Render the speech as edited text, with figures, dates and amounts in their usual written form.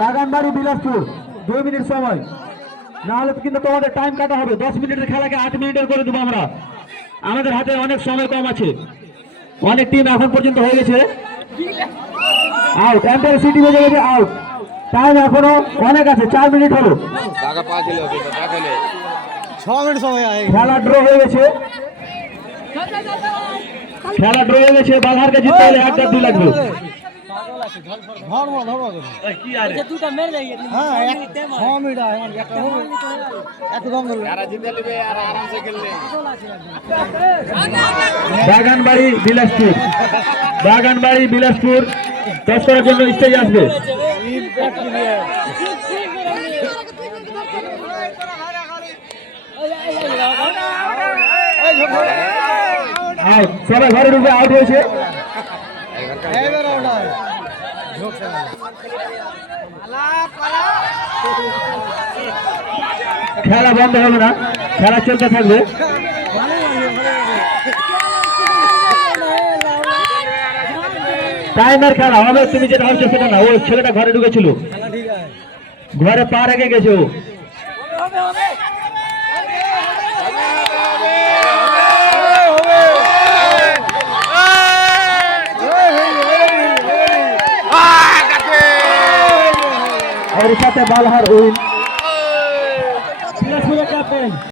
বাগানবাড়ি Bilaspur 2 minute সময়, না হলে কিন্তু তোমাদের টাইম কাটা হবে। 10 মিনিটের খেলাকে 8 মিনিটের করে দেবো আমরা। আমাদের হাতে অনেক সময় কম আছে, অনেক টিম এখন পর্যন্ত হয়ে গেছে আউট। এম্পায়ার সিটি বেজে গেছে আউট। টাইম এখনো অনেক আছে, 4 মিনিট হলো। খেলা ড্র হয়ে গেছে, খেলা ড্র হয়ে গেছে। বালহারকে জিততে হলে 1-2 লাগবে। বাগানবাড়ি বিলাসপুর, বাগানবাড়ি বিলাসপুর টস করার জন্য স্টেজে আসবে। সবাই ঘরে ঢুকে আউট হয়েছে। খেলা বন্ধ হবে না, খেলা চলতে থাকবে। টাইমের খেলা হবে, তুমি যেটা ভাবছো সেটা না। ওই ছেলেটা ঘরে ঢুকেছিল, ঘরে পা রেখে গেছে ও। और साथ बालहार उइन